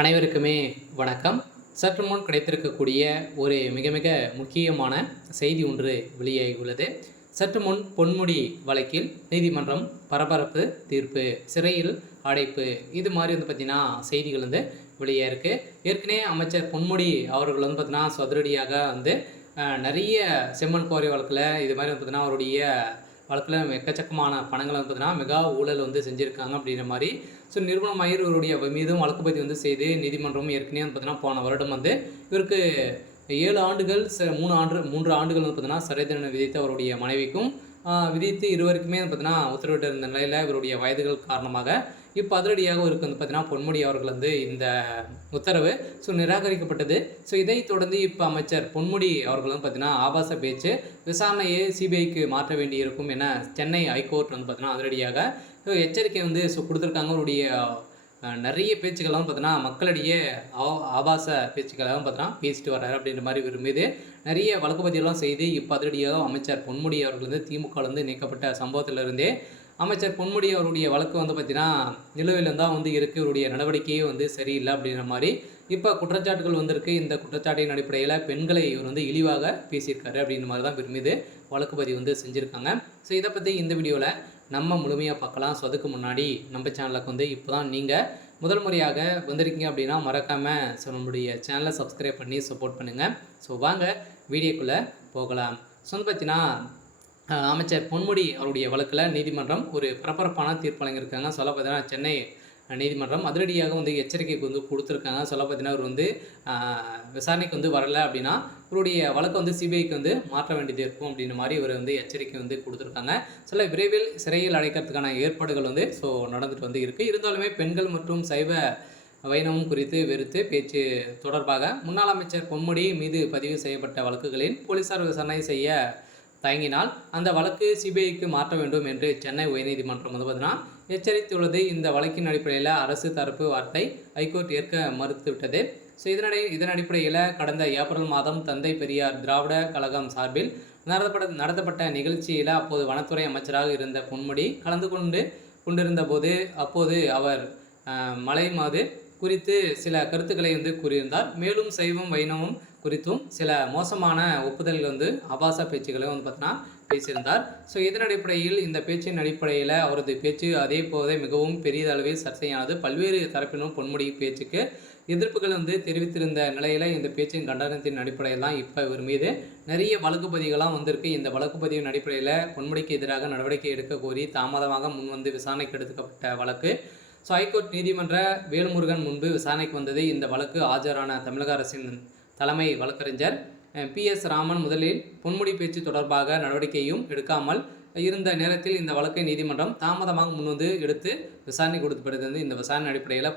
அனைவருக்குமே வணக்கம். சற்று முன் கிடைத்திருக்கக்கூடிய ஒரு மிக மிக முக்கியமான செய்தி ஒன்று வெளியாகியுள்ளது. சற்று முன் பொன்முடி வழக்கில் நீதிமன்றம் பரபரப்பு தீர்ப்பு, சிறையில் அடைப்பு, இது மாதிரி பார்த்திங்கன்னா செய்திகள் வெளியாயிருக்கு. ஏற்கனவே அமைச்சர் பொன்முடி அவர்கள் பார்த்திங்கன்னா சதுரடியாக நிறைய செம்மண் கோரை வழக்கில் இது மாதிரி பார்த்திங்கன்னா அவருடைய வழக்கில் எக்கச்சக்கமான பணங்களை பார்த்திங்கன்னா மெகா ஊழல் செஞ்சுருக்காங்க அப்படின்ற மாதிரி. ஸோ நிறுவனம் இவருடைய மீதும் வழக்கு பதிவு செய்து நீதிமன்றம் ஏற்கனவே பார்த்திங்கன்னா போன வருடம் இவருக்கு 7 ஆண்டுகள் 3 ஆண்டுகள் பார்த்திங்கன்னா சிறை தண்டனை விதித்து அவருடைய மனைவிக்கும் விதித்து இருவருக்குமே பார்த்திங்கன்னா உத்தரவிட்டு இருந்த நிலையில் இவருடைய வயதுகள் காரணமாக இப்போ அதிரடியாக இவருக்கு பார்த்திங்கன்னா பொன்முடி அவர்கள் இந்த உத்தரவு நிராகரிக்கப்பட்டது. ஸோ இதை தொடர்ந்து இப்போ அமைச்சர் பொன்முடி அவர்கள் பார்த்திங்கன்னா ஆபாச பேச்சு விசாரணையை சிபிஐக்கு மாற்ற வேண்டி இருக்கும் என சென்னை ஹைகோர்ட் பார்த்திங்கன்னா அதிரடியாக எச்சரிக்கை கொடுத்துருக்காங்க. அவருடைய நிறைய பேச்சுக்கள்லாம் பார்த்தீங்கன்னா மக்களிடையே ஆபாச பேச்சுக்களாகவும் பார்த்தீங்கன்னா பேசிட்டு வர்றாரு அப்படின்ற மாதிரி இவர் மீது நிறைய வழக்கு பதிவெல்லாம் செய்து இப்போ அதிரடியாக அமைச்சர் பொன்முடி அவர்கள் திமுகலேருந்து நீக்கப்பட்ட சம்பவத்திலிருந்தே அமைச்சர் பொன்முடி அவருடைய வழக்கு பார்த்தீங்கன்னா நிலுவையில் தான் இருக்குது. இவருடைய நடவடிக்கையே சரியில்லை அப்படின்ற மாதிரி இப்போ குற்றச்சாட்டுகள் வந்திருக்கு. இந்த குற்றச்சாட்டின் அடிப்படையில் பெண்களை இவர் இழிவாக பேசியிருக்காரு அப்படின்ற மாதிரி தான் இவர் மீது வழக்கு பதிவு செஞ்சுருக்காங்க. ஸோ இதை பற்றி இந்த வீடியோவில் நம்ம முழுமையாக பார்க்கலாம். ஸோ அதுக்கு முன்னாடி நம்ம சேனலுக்கு இப்போ தான் நீங்கள் முதல் முறையாக வந்திருக்கீங்க அப்படின்னா மறக்காமல் நம்மளுடைய சேனலை சப்ஸ்கிரைப் பண்ணி சப்போர்ட் பண்ணுங்கள். ஸோ வாங்க வீடியோக்குள்ளே போகலாம். ஸோ பார்த்தீங்கன்னா அமைச்சர் பொன்முடி அவருடைய வழக்கில் நீதிமன்றம் ஒரு பரபரப்பான தீர்ப்பு வழங்கியிருக்காங்க. சொல்ல பார்த்தீங்கன்னா சென்னை நீதிமன்றம் அதிரடியாக எச்சரிக்கை கொடுத்துருக்காங்க. சொல்ல பார்த்தீங்கன்னா அவர் விசாரணைக்கு வரலை அப்படின்னா இவருடைய வழக்கு சிபிஐக்கு மாற்ற வேண்டியது இருக்கும் அப்படின்ற மாதிரி இவர் எச்சரிக்கை கொடுத்துருக்காங்க. சில விரைவில் சிறையில் அடைக்கிறதுக்கான ஏற்பாடுகள் நடந்துட்டு இருக்குது. இருந்தாலுமே பெண்கள் மற்றும் சைவ வைணவம் குறித்து வெறுத்து பேச்சு தொடர்பாக முன்னாள் அமைச்சர் பொன்முடி மீது பதிவு செய்யப்பட்ட வழக்குகளில் போலீசார் விசாரணை செய்ய தயங்கினால் அந்த வழக்கு சிபிஐக்கு மாற்ற வேண்டும் என்று சென்னை உயர்நீதிமன்றம் பார்த்தீங்கன்னா எச்சரித்துள்ளது. இந்த வழக்கின் அடிப்படையில் அரசு தரப்பு வார்த்தை ஹைகோர்ட் ஏற்க மறுத்துவிட்டது. ஸோ இதன் அடிப்படையில் கடந்த ஏப்ரல் மாதம் தந்தை பெரியார் திராவிட கழகம் சார்பில் நடத்தப்பட்ட நிகழ்ச்சியில் அப்போது வனத்துறை அமைச்சராக இருந்த பொன்முடி கலந்து கொண்டிருந்த போது அப்போது அவர் மலை மாது குறித்து சில கருத்துக்களை கூறியிருந்தார். மேலும் சைவம் வைணவம் குறித்தும் சில மோசமான ஒப்புதல்கள் ஆபாச பேச்சுகளை பார்த்தீங்கன்னா பேசியிருந்தார். ஸோ இதன் அடிப்படையில் இந்த பேச்சின் அடிப்படையில் அவரது பேச்சு அதே போதே மிகவும் பெரியதளவில் சர்ச்சையானது. பல்வேறு தரப்பினரும் பொன்முடி பேச்சுக்கு எதிர்ப்புகள் தெரிவித்திருந்த நிலையில் இந்த பேச்சின் கண்டனத்தின் அடிப்படையில் தான் இப்போ இவர் மீது நிறைய வழக்கு பதிவுகள்லாம் வந்திருக்கு. இந்த வழக்கு பதிவின் அடிப்படையில் பொன்முடிக்கு எதிராக நடவடிக்கை எடுக்க கோரி தாமதமாக விசாரணைக்கு எடுக்கப்பட்ட வழக்கு. ஸோ ஹைகோர்ட் நீதிமன்ற வேல்முருகன் முன்பு விசாரணைக்கு வந்தது. இந்த வழக்கு ஆஜரான தமிழக அரசின் தலைமை வழக்கறிஞர் PS ராமன் முதலில் பொன்முடி பேச்சு தொடர்பாக நடவடிக்கையும் எடுக்காமல் இருந்த நேரத்தில் இந்த வழக்கை நீதிமன்றம் தாமதமாக எடுத்து விசாரணை கொடுத்தப்படுகிறது. இந்த விசாரணை அடிப்படையில்